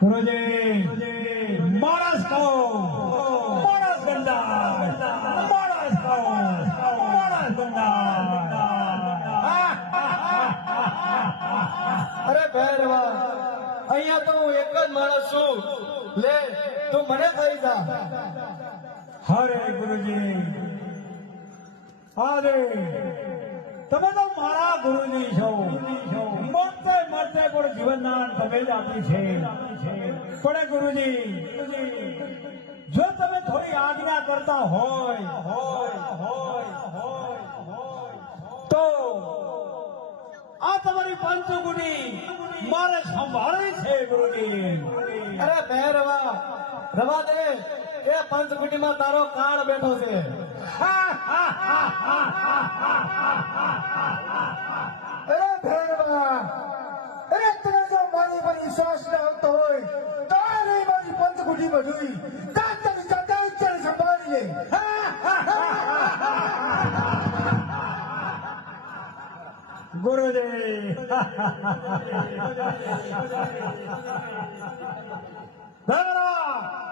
ગુરુજી માણસ કહો, માણસ ગંડા, માણસ કહો, માણસ ગંડા. અરે ભૈરવા, અહીંયા તો હું એક જ માણસ છું. લે તું મને થઈ જા. હરે ગુરુજી, અરે તમે તો મારા ગુરુજી છો. મરતે મરતે પણ જીવનદાન તમે જ આપી છે. પણ ગુરુજી, જો તમે થોડી આજ્ઞા કરતા હોય તો આ તમારી પંચગુણી મારે સંભાળી છે ગુરુજી. અરે ભૈરવા, રવા દે. એ પંચકુટીમાં તારો કાળ બેઠો છે. અરે ભૈરવા, અરે તને જો મારી પર વિશ્વાસ ન આવતો હોય તો આ નહીં મારી પંચકુટીમાં જોઈ તાત્કાલિક અત્યારે સંભાળી લે. ગુરુજી ધરા